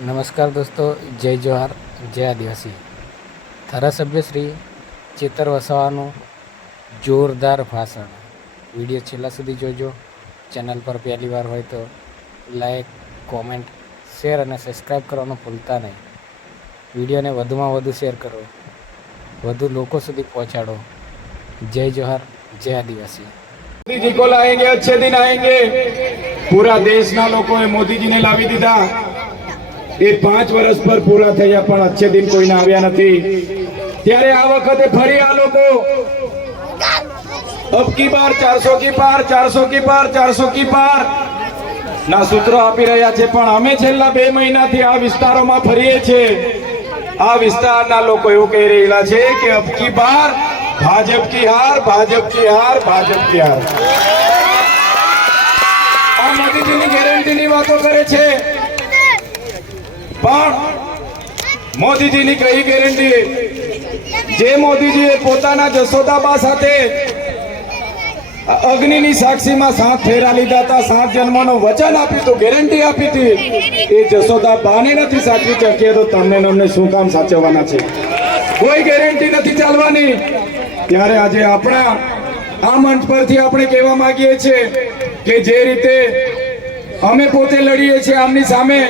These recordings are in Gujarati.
નમસ્કાર દોસ્તો, જય જોહાર, જય આદિવાસી. ધારાસભ્ય શ્રી ચેતર વસાવાનું જોરદાર ભાષણ. વિડીયો છેલ્લા સુધી જોજો. ચેનલ પર પહેલી વાર હોય તો લાઈક, કોમેન્ટ, શેર અને સબસ્ક્રાઈબ કરવાનું ભૂલતા નહીં. વિડીયોને વધુમાં વધુ શેર કરો, વધુ લોકો સુધી પહોંચાડો. જય જોહાર, જય આદિવાસી. मोदी जी को लाएंगे, अच्छे दिन आएंगे. पूरा देशना लोगों मोदी जी ने लावी दीधा. ये 5 વર્ષ पर पूरा થયા પણ अच्छे दिन કોઈને આવ્યા નથી. ત્યારે આ વખતે ફરી આ લોકો अब की बार 400 की पार, 400 की पार, 400 की पार ના સૂત્રો આપી રહ્યા છે. પણ અમે છેલ્લા 2 મહિનાથી આ વિસ્તારોમાં ફરીએ છીએ. આ વિસ્તારના લોકો એવું કહી રહ્યા છે કે अब की बार भाजप की हार, भाजप की हार, भाजप की हार. આ મોદીજીની ગેરંટીની વાતો કરે છે પણ મોદીજીની કઈ ગેરંટી? જે મોદીજીએ પોતાના જશોદાબા સાથે અગ્નિની સાક્ષીમાં 7 ફેરા લીધા હતા, 7 જન્મોનું વચન આપ્યું હતું, ગેરંટી આપી હતી, એ જશોદાબાને નથી સાચવી શકીએ તો તમને અમને શું કામ સાચવવાના છે? કોઈ ગેરંટી નથી ચાલવાની. ત્યારે આજે આપણા આ મંચ પરથી આપણે કહેવા માંગીએ છીએ કે જે રીતે અમે પોતે લડીએ છીએ આમની સામે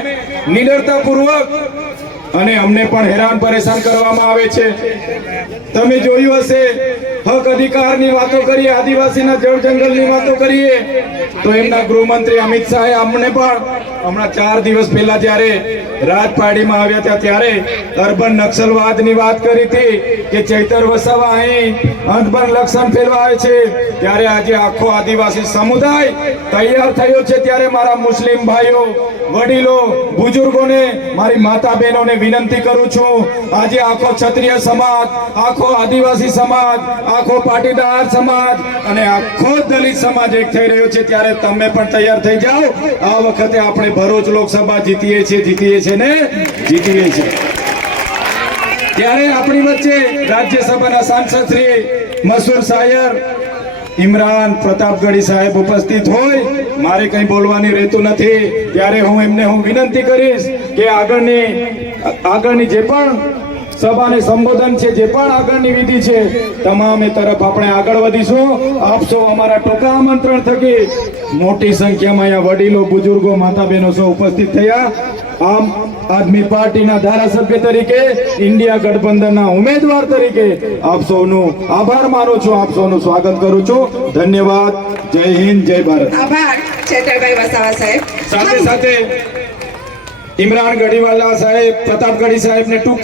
નિડરતાપૂર્વક, અને અમને પણ હેરાન પરેશાન કરવામાં આવે છે. તમે જોયું હશે, હક અધિકારની વાતો કરીએ, આદિવાસીના જળ જંગલની વાતો કરીએ તો એમના ગૃહમંત્રી અમિત શાહે અમને પણ હમણાં 4 દિવસ પહેલા જ્યારે રાજપાડીમાં આવ્યા હતા ત્યારે અર્બન નક્સલવાદની વાત કરી હતી કે ચૈતર વસાવા અહીં અર્બન લક્ષણ ફેરવાય છે. ત્યારે આજે આખો આદિવાસી સમુદાય તૈયાર થયો છે. ત્યારે મારા મુસ્લિમ ભાઈઓ, વડીલો, બુજુર્ગોને, મારી માતા બહેનોને વિનંતી કરું છું, આજે આખો ક્ષત્રિય સમાજ, આખો આદિવાસી સમાજ, આખો પાટીદાર સમાજ અને આખો દલિત સમાજ એક થઈ રહ્યો છે. ત્યારે તમે પણ તૈયાર થઈ જાઓ. આ વખતે આપણે ભરૂચ લોકસભા જીતીએ છીએ ને જીતીએ છીએ. ત્યારે આપણી વચ્ચે રાજ્યસભાના સાંસદ શ્રી મસૂર શાયર, ઇમરાન પ્રતાપગઢી સાહેબ ઉપસ્થિત હોય, મારે કંઈ બોલવાની રહેતું નથી. ત્યારે હું વિનંતી કરીશ કે આગળની જે પણ સભાને સંબોધન છે, જે પણ આગળની વિધિ છે, તમામે તરફ આપણે આગળ વધીશું. આપ સૌ અમારા ટૂંકા આમંત્રણ થકી મોટી સંખ્યામાં અહીંયા વડીલો, બુજુર્ગો, માતા બહેનો સૌ ઉપસ્થિત થયા. આમ આદમી પાર્ટીના ધારાસભ્ય તરીકે, ઇન્ડિયા ગઠબંધનના ઉમેદવાર તરીકે આપ સૌનો આભાર માનું છું, આપ સૌનું સ્વાગત કરું છું. ધન્યવાદ. જય હિન્દ, જય ભારત. આભાર ચેતરભાઈ વસાવા સાહેબ. સાથે સાથે ઇમરાન ગઢીવાલા સાહેબ, પ્રતાપગઢી સાહેબને ટૂંક